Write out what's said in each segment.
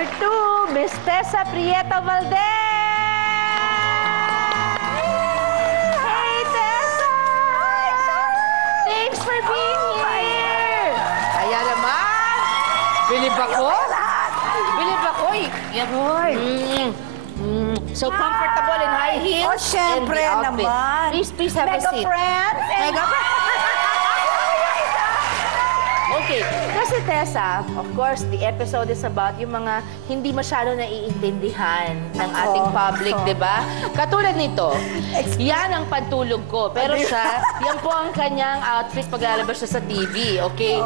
number 2, Miss Tessa Prieta Valdez! Hey, Tessa! Thanks for being here! Kaya naman! Bilib ako? Bilib ako eh. Yan. So comfortable in high heels. Oh, syempre and the outfit. naman. Please have a seat. Friends. Mega Okay. Kasi Tessa, of course, the episode is about yung mga hindi masyado naiintindihan ng ating public, di ba? Katulad nito, yan ang pantulog ko. Pero siya, yan po ang kanyang outfit pag lalabas siya sa TV, okay?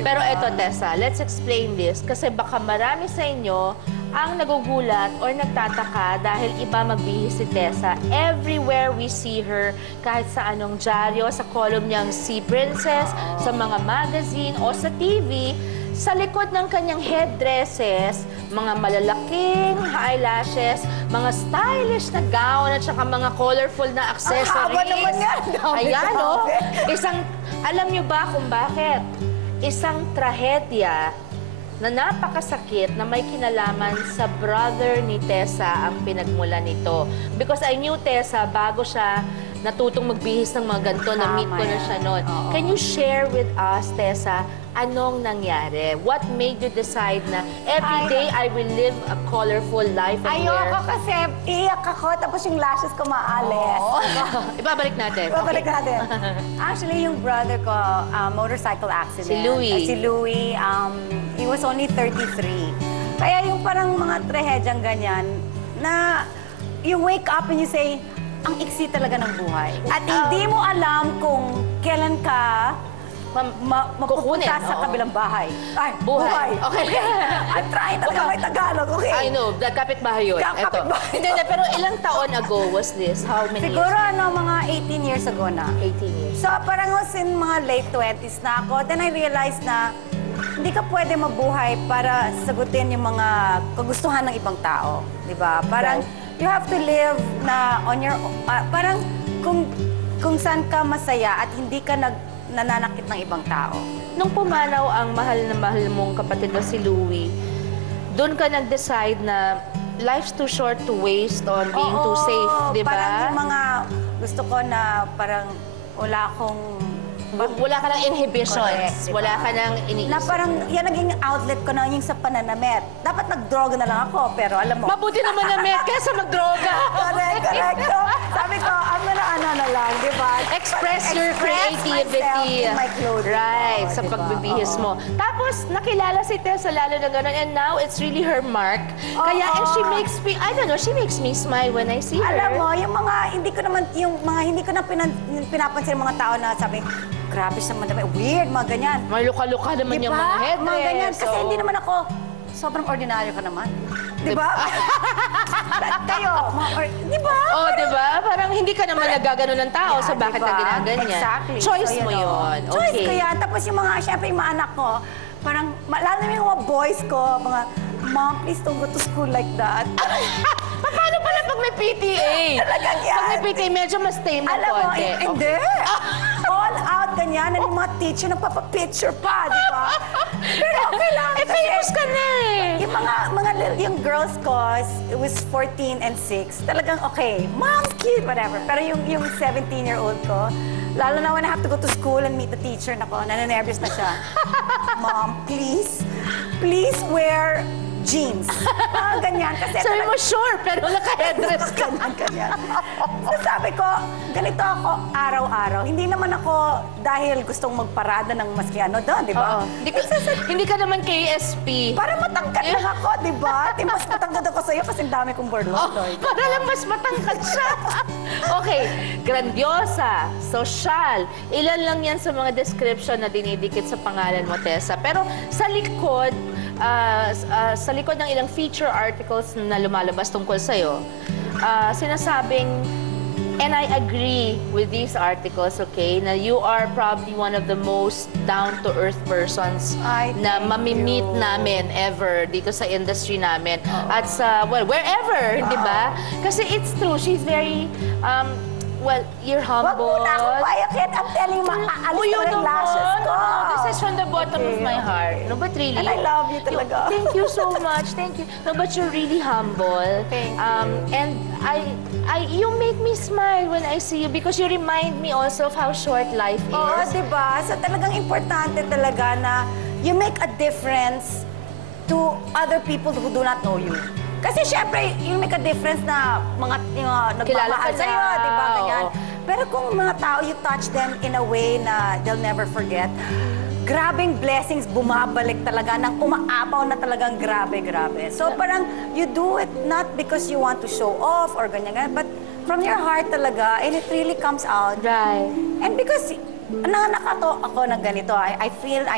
Pero eto, Tessa, let's explain this. Kasi baka marami sa inyo ang nagugulat or nagtataka dahil iba magbihis si Tessa. Everywhere we see her, kahit sa anong dyaryo, sa column niyang Sea Princess, sa mga magazine o sa TV, sa likod ng kanyang headdresses, mga malalaking eyelashes, mga stylish na gown at saka mga colorful na accessories. Haba naman yan. Ayan, no? Alam niyo ba kung bakit? Isang trahedya na napakasakit na may kinalaman sa brother ni Tessa ang pinagmula nito. Because I knew Tessa bago siya natutong magbihis ng mga ganito, na-meet ko na siya noon. Can you share with us, Tessa, anong nangyari? What made you decide na every day I will live a colorful life and Ayoko kasi iyak ako, tapos yung lashes ko maalis. Ibabalik natin. Babalik natin. Actually, yung brother ko, motorcycle accident. Si Louie. He was only 33. Kaya yung parang mga trahedyang ganyan, na you wake up and you say, ang iksi talaga ng buhay. At hindi mo alam kung kailan ka mapupunta sa kabilang bahay. Ay, buhay. Okay. I'm trying talaga may Tagalog, okay? I know, kapitbahay yun. Kapitbahay. Hindi, pero ilang taon ago was this? How many Siguro years? mga 18 years ago na. 18 years. So parang was in mga late 20s na ako. Then I realized na hindi ka pwede mabuhay para sagutin yung mga kagustuhan ng ibang tao. Diba? Parang you have to live na on your own. Parang kung saan ka masaya at hindi ka nananakit ng ibang tao. Nung pumanaw ang mahal na mahal mong kapatid na si Louie, doon ka nag-decide na life's too short to waste on being too safe, di ba? Parang yung mga gusto ko na parang wala akong... Wala ka ng inhibitions. Correct, diba? Wala ka ng iniisip. Na parang yan naging outlet ko na yung sa pananamit. Dapat nag-droga na lang ako, pero alam mo... Mabuti naman na met kaysa mag-droga. Correct. So, sabi ko, I'm gonna ano na lang, di ba? Express your creativity. In my clothing. Right, sa Diba? pagbibihis mo. Tapos, nakilala si Tessa lalo na gano'n. And now, it's really her mark. Kaya, and she makes me, I don't know, she makes me smile when I see her. Alam mo, yung mga hindi ko na pinapansin ng mga tao na sabi, grabe siya naman, weird, mga ganyan. May luka-luka naman yung mga headdress. Mga ganyan, kasi hindi naman ako, sobrang ordinaryo ka naman. Di ba? Kayo, di ba? Oh, di ba? Parang hindi ka naman nagagano ng tao sa bakit diba? ka ginaganyan. Exactly. Choice So, mo yun. Choice Okay. ko yan. Tapos yung mga, syempre yung mga anak ko, parang, lalo na yung mga boys ko, mga, Mom, please don't go to school like that. Paano pala pag may PTA? Talagang yan. Pag may PTA, medyo mas tame ng Alam mo, konti. hindi. All out, ganyan. And yung mga teacher nagpapapicture pa, di ba? Pero okay lang. Famous ka na eh. Yung girls ko, it was 14 and 6. Talagang okay, mom's kid, whatever. Pero yung 17-year-old ko, lalo na when I have to go to school and meet the teacher, nako, nananervous na siya. Mom, please wear jeans. Ganyan. Kasi Sabi mo, sure, pero naka-headdress ka. Ganyan. So sabi ko, ganito ako araw-araw. Hindi naman ako dahil gustong magparada ng maski ano doon, di ba? Hindi ka naman KSP. Para matangkad lang ako, di ba? Mas matangkad ako sa'yo kasi ang dami kong burloloy. Para lang mas matangkad siya. Okay, grandiosa, social. Ilan lang yan sa mga description na dinidikit sa pangalan mo, Tessa. Pero sa likod ng ilang feature articles na lumalabas tungkol sa'yo, sinasabing, and I agree with these articles, okay, na you are probably one of the most down-to-earth persons na mamimit namin ever dito sa industry namin. At sa, well, wherever, di ba? Kasi it's true, she's very, Well, you're Wag humble. mo na akong payakit. I'm telling you, Oh, maalis you ko rin know lashes what? ko. No, this is from the bottom of my heart. No, but really. And I love you talaga. Thank you so much. Thank you. No, but you're really humble. Thank And you make me smile when I see you because you remind me also of how short life is. Oo, diba? So talagang importante talaga na you make a difference to other people who do not know you. Kasi syempre, you make a difference na mga Kilala nagmamahal ka sa'yo, na, di ba? Ganyan. oo. Pero kung mga tao, you touch them in a way na they'll never forget, grabing blessings bumabalik talaga, nang umaapaw na talagang grabe-grabe. So parang you do it not because you want to show off or ganyan-ganyan, but from your heart talaga, and it really comes out. Right. And because nakakato ako ng ganito, I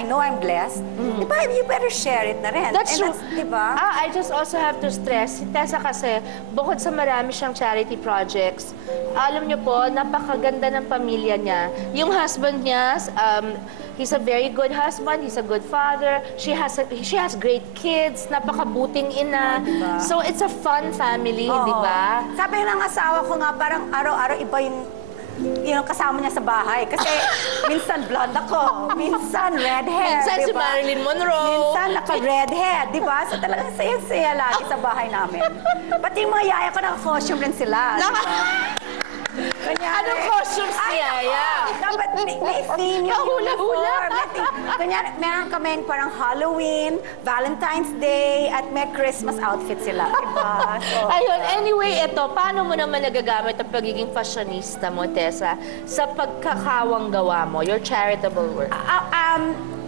know I'm blessed, di ba, you better share it na rin. That's And true. Di ba? I just also have to stress, si Tessa kasi, bukod sa marami siyang charity projects, alam niyo po, napakaganda ng pamilya niya. Yung husband niya, he's a very good husband, he's a good father, she has great kids, napakabuting ina. Diba? So it's a fun family, Oo. di ba? Sabi ng asawa ko nga, parang araw-araw iba yung kasama niya sa bahay. Kasi minsan blonde ako, minsan red hair, Minsan si di ba? Marilyn Monroe. Minsan naka-red hair, di ba? So talagang saya-saya lagi sa bahay namin. Pati yung mga yaya ko naka-costume rin sila, di ba? Kunyari, Anong costumes ni Yaya? Dapat may theme yung Hula-hula. uniform. Kunyari, meron kaming parang Halloween, Valentine's Day, at may Christmas outfit sila, di ba? So, Ayun, anyway, ito, paano mo naman nagagamit ang pagiging fashionista mo, Tessa, sa pagkakawang gawa mo, your charitable work?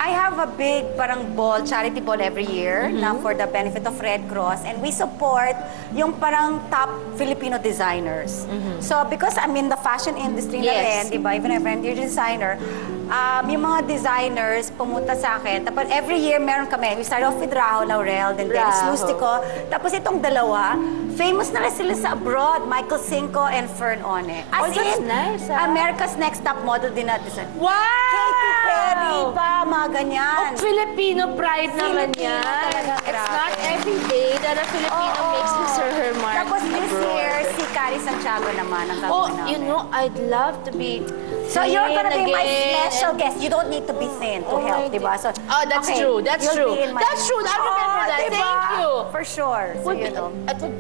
I have a big parang ball, charity ball every year na for the benefit of Red Cross, and we support yung parang top Filipino designers. So because I'm in the fashion industry na Yes. rin, di ba? Even if I'm a designer, yung mga designers pumunta sa akin. Tapos every year meron kami. We start off with Raho Laurel, then Dennis Raho. Lustico. Tapos itong dalawa, famous na rin sila sa abroad, Michael Cinco and Fern One. Oh, that's nice, ah. America's Next Top Model din natin. Wow! Katy Perry pa, mga ganyan. Oh, Filipino pride naman Filipino yan. talaga, It's grabe. not every day that a Filipino Oo. makes his or her mark Tapos this abroad. year, si Carrie Santiago naman ang Oh, gagawin namin. you know, I'd love to be So you're gonna be my again. special guest. You don't need to be thin to Oh help, my di ba? So, Oh, that's true. That's you'll true. be in my- That's true. I remember that. diba? Thank you. For sure. So, you know. It would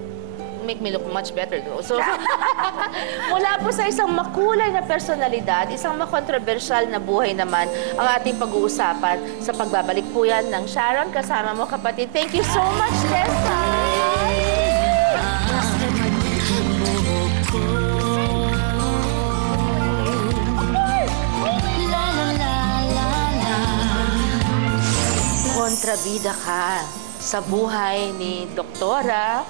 make me look much better though. So, mula po sa isang makulay na personalidad, isang makontrobersyal na buhay naman ang ating pag-uusapan sa pagbabalik po yan ng Sharon kasama mo kapatid. Thank you so much, Tessa! Kontrabida ka sa buhay ni Doktora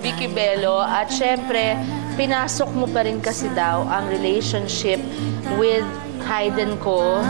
Vicky Bello at syempre, pinasok mo pa rin kasi daw ang relationship with Hayden ko